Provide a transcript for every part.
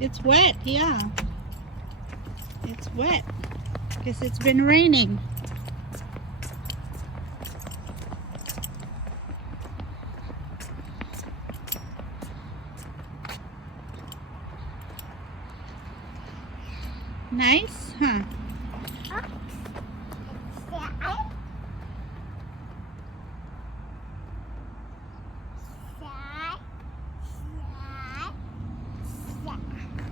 It's wet, yeah. It's wet because it's been raining. Nice, huh?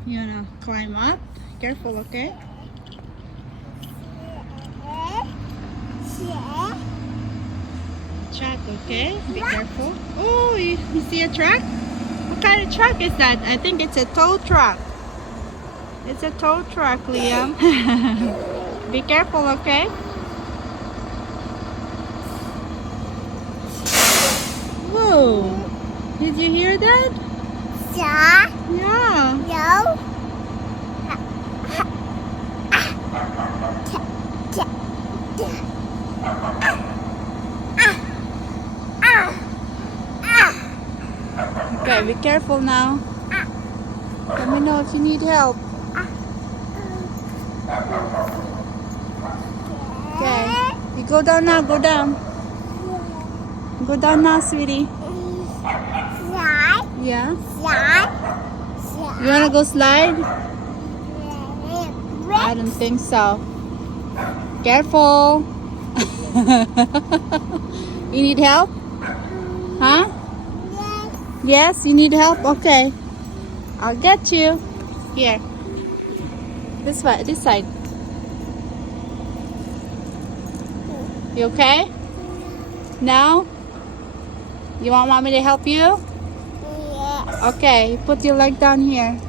You wanna climb up? Careful, okay? Truck, okay? Be careful. Oh, you see a truck? What kind of truck is that? I think it's a tow truck. It's a tow truck, Liam. Be careful, okay? Whoa! Did you hear that? Yeah. Yeah. No. Okay, be careful now. Let me know if you need help. Okay. You go down now, go down. Go down now, sweetie. Slide. Yeah? Slide. You wanna go slide? I don't think so. Careful. You need help? Huh? Yes, you need help? Okay. I'll get you. Here. This way, this side. You okay? Now? You want mommy to help you? Yes. Okay, put your leg down here.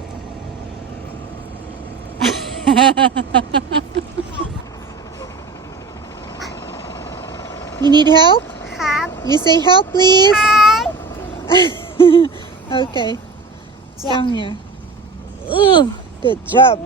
You need help? Help. You say help, please. Help. Okay. Down here. Ooh, good job.